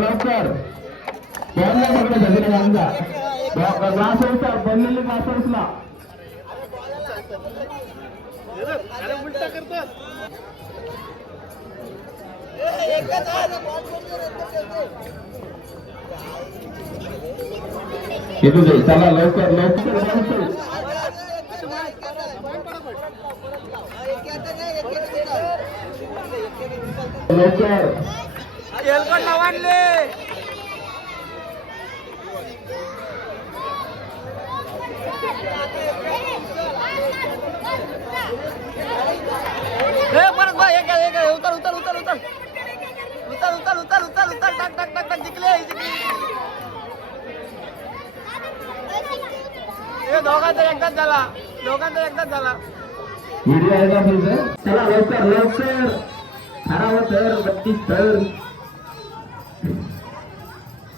लवकर बॉल नाही पकडत झालेला गांजा ग्लास उचला बनलेले ग्लास उचला शेतू दे चला लवकर लवकर लवकर उतर उतर उतर उतर उतर उतर उतर उतर उतर टाक टाक टाक टाक जिंकले हे दोघांचा एकदाच झाला दोघांचा एकदाच झाला व्हिडिओ आहे का तुमचं चला लवकर लवकर 18 तर 32 तर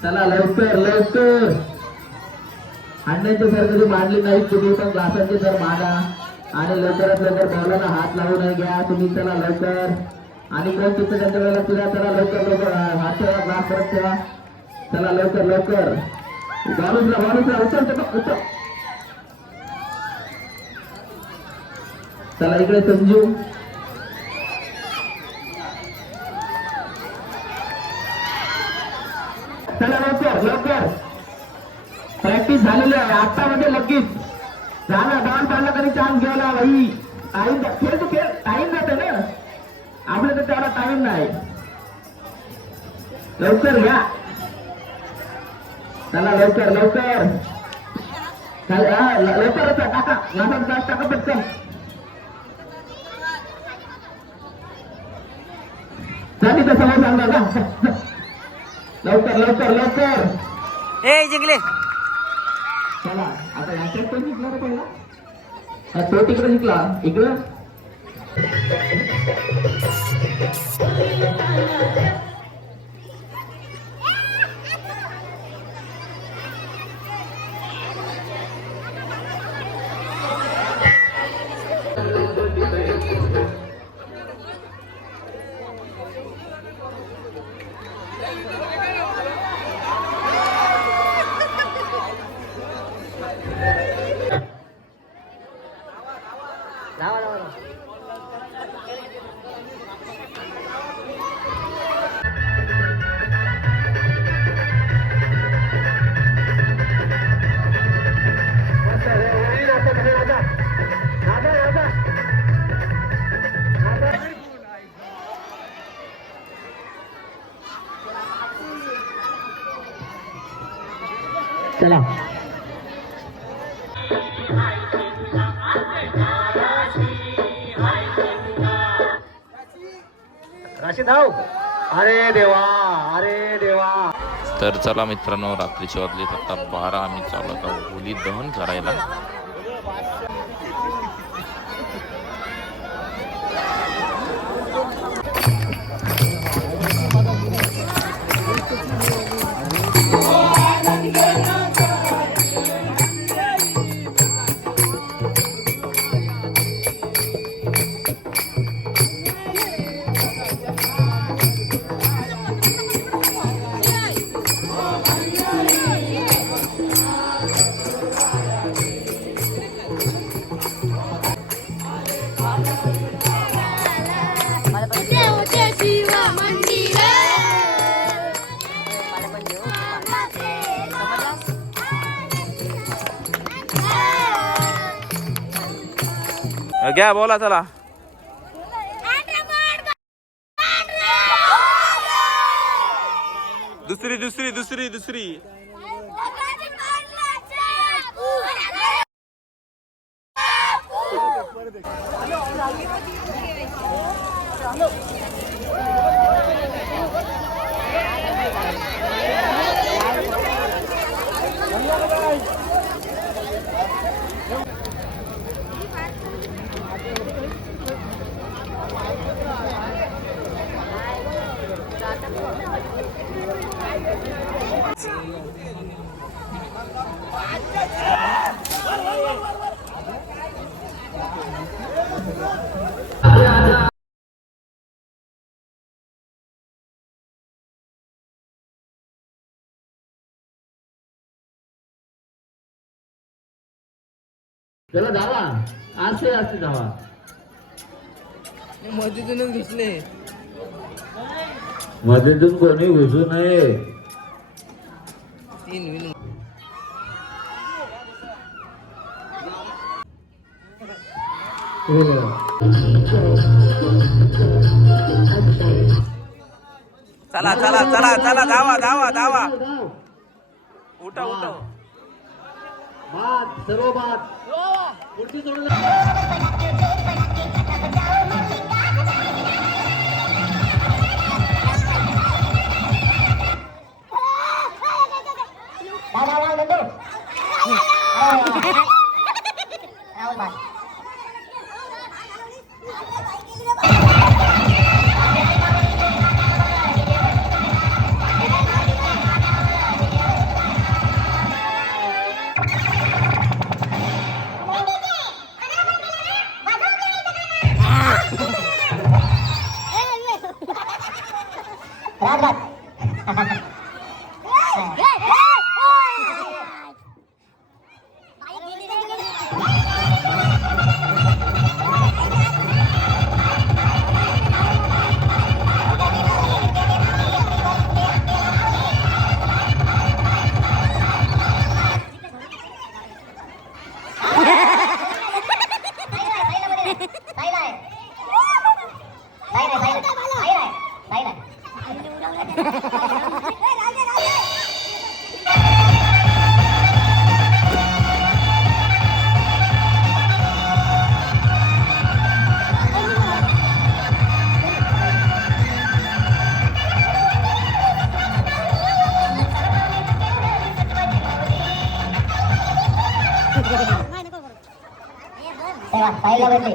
चला लवकर लवकर हाणण्याचे सर कधी मांडली नाही तुम्ही पण ग्लासांचे सर मांडा आणि लवकरात लवकर बॉलला हात लावू नाही घ्या तुम्ही चला लवकर आणि कोण तिथं त्यांच्या वेळेला तुझ्या चला लवकर लवकर हात ठेवा ग्लास परत ठेवा चला लवकर लवकर बॉलूसला उचल चला इकडे संजू चला लवकर लवकर प्रॅक्टिस झालेली आहे आता मध्ये लगेच झाला बॉल पाडला तरी चान्स घ्यायला भाई टाइम खेळ तू खेळ टाइम जाते ना आपल्या तर तेवढा टाइम नाही लवकर घ्या चला लवकर लवकर लवकर टाका नासात ग्लास टाका पटकन झाली तर समोर सांगा ना लवकर लवकर लवकर ए जिंकले चला आता याच्यात पण जिंकला रे पहिला तो तिकडे जिंकला इकडं चला राशी धाव अरे देवा अरे देवा तर चला मित्रांनो रात्रीचे वाजले आता 12 आम्ही चालू आता होली दहन करायला घ्या बोला चला दुसरी दुसरी दुसरी दुसरी चला धावा, असते असते धावा. मधूनच घुसले. मध्येतून कोणी घुसू नये. 3 विन. चला चला चला चला धावा धावा धावा. उठा उठा. बाद, सर्व बाद. पुढची सोडून पहिला भेटले.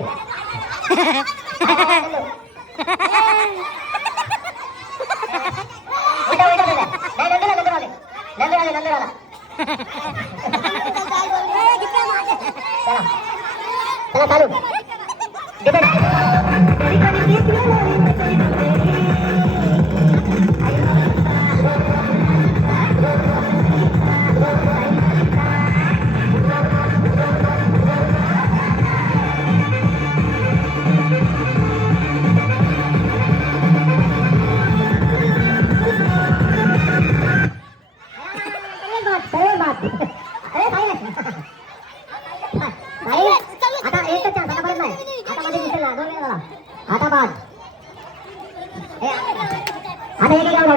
आता बाद. आता एक गाव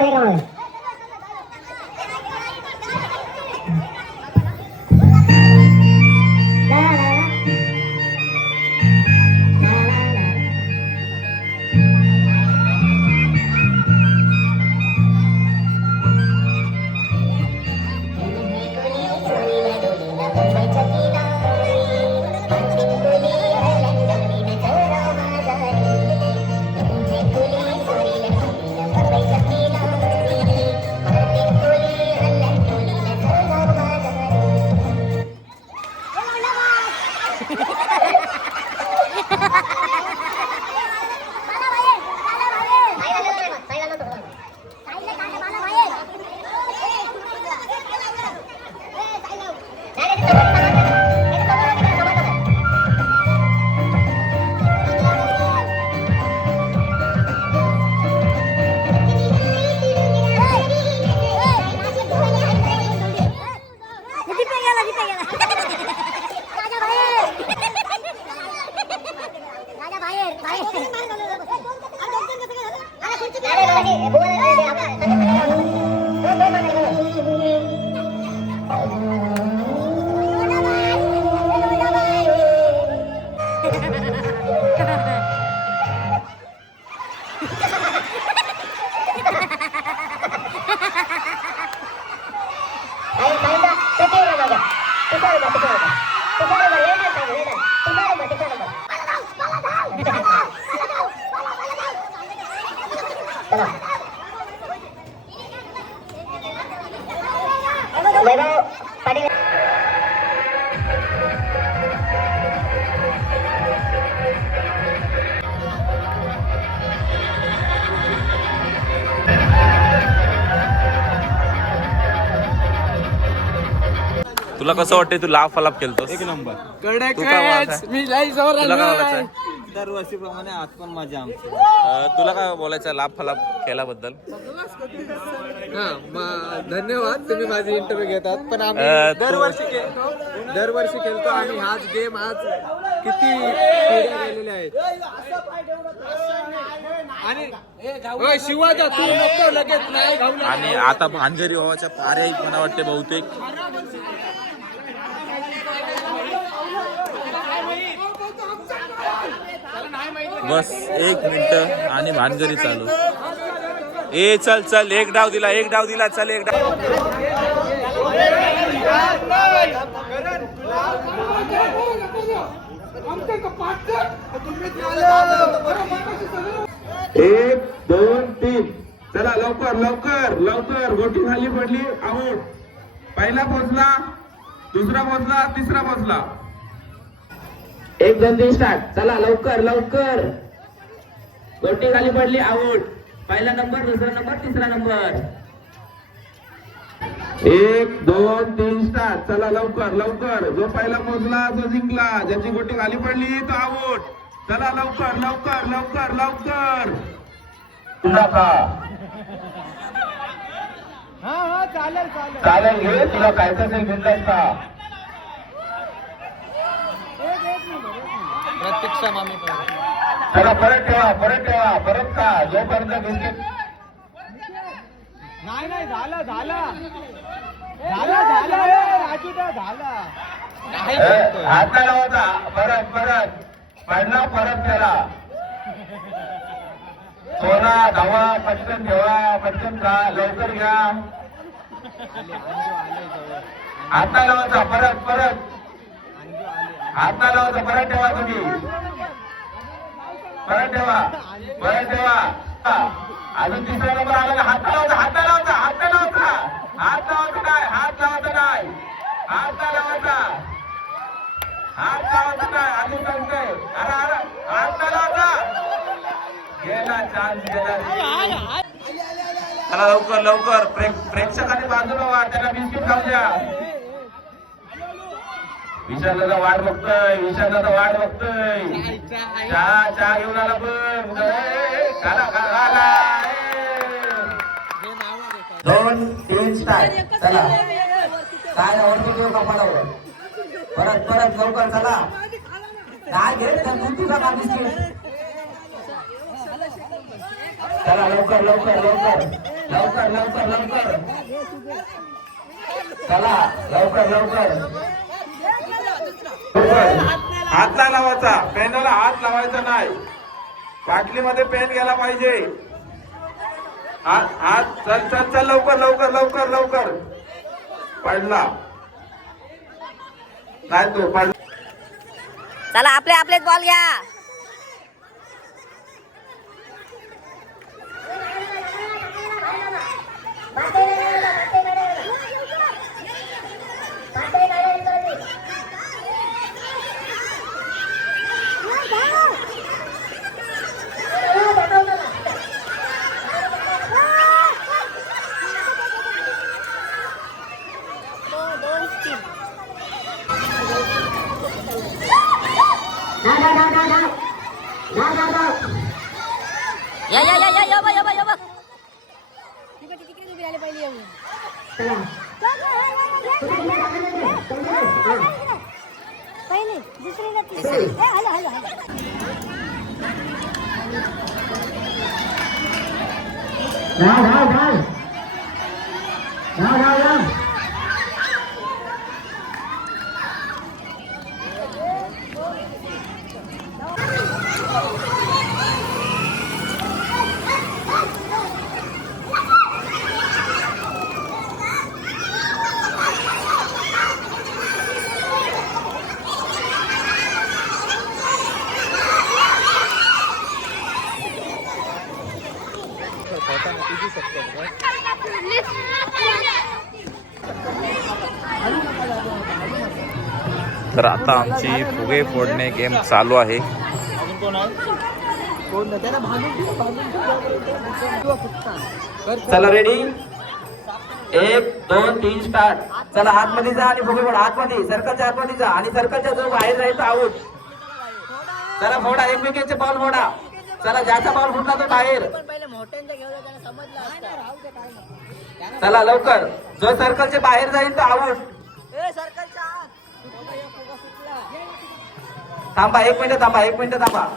तुला कसं वाटतंय तू लाफ फलाप खेळतोस? एक नंबर. तू काय बोलायचं? तुला काय बोलायचं? दरवर्षीप्रमाणे आज पण मजा आमची. तुला काय बोलायचं लाफ फलाप खेळाबद्दल? धन्यवाद तुम्ही माझी इंटरव्ह्यू घेतात पण आम्ही दरवर्षी खेळतो आणि हाच गेम आज किती पिढ्या गेलेल्या आहेत आणि शिवाजा तू नको लगेच नाही घावला. आणि आता भानगरी व्हावाच्या पाऱ्या आहेत मला वाटते बहुतेक. बस 1 मिनिट आणि भानगरी चालू. ए चल चल एक डाव दिला चल एक डाव. एक दोन तीन चला लवकर लवकर लवकर. गोटी खाली पडली आऊट. पहिला पोचला, दुसरा पोचला, तिसरा पोचला. 1 2 3 स्टार्ट. चला लवकर लवकर. गोटी खाली पडली आऊट. पहिला नंबर, दुसरा नंबर, तिसरा नंबर. 1 2 3 स्टार्ट. चला लवकर लवकर. जो पहिला पोचला तो जिंकला. ज्याची गोटी खाली पडली तो आऊट. चला लवकर लवकर लवकर लवकर. तुला का चालेल घे. तुला काय तर घेतलाय का? प्रतीक्षा मामी चला परत ठेवा परत का. जोपर्यंत बिस्किट नाही झालं राजू झाला. हाता लावायचा. परत पडला परत त्याला. सोना धावा पटकन ठेवा पटकन का. लवकर घ्या. हाता लावायचा परत हाता लावायचा. परत ठेवा तुम्ही. परत ठेवा. अजून तिसरा नंबर आला का. हात लावायचा नाही अजून सांगतोय. अरे हात लावायचा. गेला चान्स गेला. चला लवकर प्रेक्षकांनी बाजूला व्हा. त्याला बिस्किट खाऊ द्या. विशालाचा वाट बघतोय. चहा घेऊन आला पण. खाला. 2 3 स्टार्ट. चला काय आवडतं घेऊ कपाळावर. परत लवकर चला. काय घे तर तुझा का बिस्किट. चला लवकर चला लवकर. हात नाही लावायचा. पेनाला हात लावायचा नाही. बाटलीमध्ये पेन गेला पाहिजे. हात चल लवकर. पडला नाही तो पडला. चला आपलेच बॉल घ्या. या बा. तिकडे उभी राहिली पहिली येऊन. पहिले दुसरी ना तिसरी. हॅलो. तर आता आमची फुगे फोडणे गेम चालू आहे. चला रेडी. 1 2 3 स्टार्ट. चला आतमध्ये जा आणि फुगे फोडा आतमध्ये, सर्कलच्या आतमध्ये जा आणि सर्कलच्या जो बाहेर जायचं आऊट. चला फोडा, एकमेकांचे बॉल फोडा. चला ज्याचा बॉल फुटला तो बाहेर. पण पहिले मोठ्यांचं घेऊन त्यांना समजलं असतं. चला लवकर, जो सर्कलच्या बाहेर जाईल तो आऊट. ए सर्कलच्या आत. थांबा 1 मिनिट थांबा, 1 मिनिट थांबा.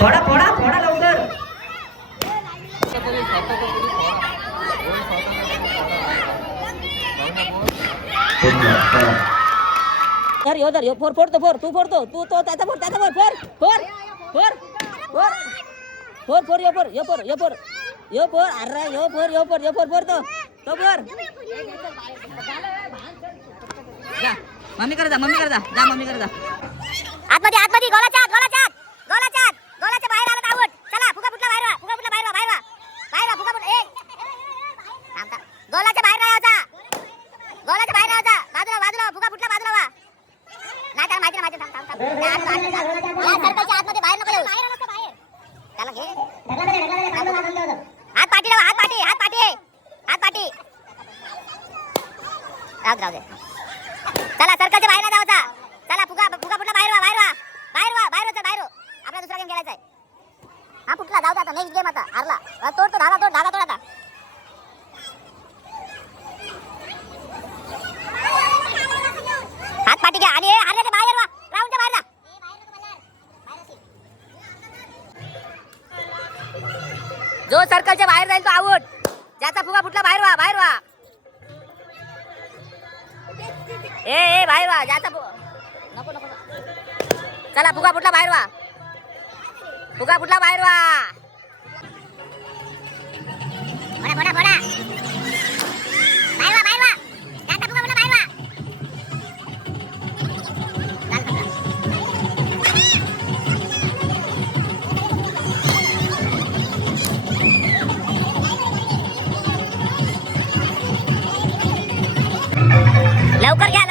फोडा फोडा फोडा लवकर. धर यो धर यो फोर फोडतो फोर तू फोडतो तू तो त्याचा four four four four four four four yo four yo four yo four yo four अरे yo four yo four yo four four तो फोर जा मम्मी कर जा जा मम्मी कर जा आतमध्ये आतमध्ये गोलाच्या आत गोलाच्या आत गोलाच्या आत गोलाच्या बाहेर आला आउट. चला फुगा फुटला बाहेर वा फुगा फुटला बाहेर वा बाहेर वा बाहेर वा फुगा फुट ए थांब थांब. गोलाच्या बाहेर नाही होता गोलाच्या बाहेर नाही होता बाजूला बाजूला फुगा फुटला बाजूला वा. नाही त्याला माहिती नाही थांब थांब थांब. या सर्कलच्या आतमध्ये बाहेर नको येऊ. त्याला घे हात पाठी लावा हात पाठी हात पाठी हात पाठी राहू दे. चला सर्कलच्या बाहेर नाही जायचा. चला फुगा फुगा फुटला बाहेर वा बाहेर वा बाहेर वा बाहेर होता बाहेर हो. आपला दुसरा गेम खेळायचा आहे. हा फुटला जाऊ दे आता नेक्स्ट गेम आता हारला तोड तो धागा तोड आता. हात पाठी घ्या आणि हारले बाहेर वा राऊंडच्या बाहेर जा. जो सर्कलच्या बाहेर जाईल तो आउट. ज्याचा फुगा फुटला बाहेर वा बाहेर वा. ए बाहेर वा ज्याचा नको नको. चला फुगा फुटला बाहेर वा फुगा फुटला बाहेर वा. फोडा फोडा फोडा बाहेर वा बाहेर वा त्याचा फुगा फुटला बाहेर वा. लवकर घ्या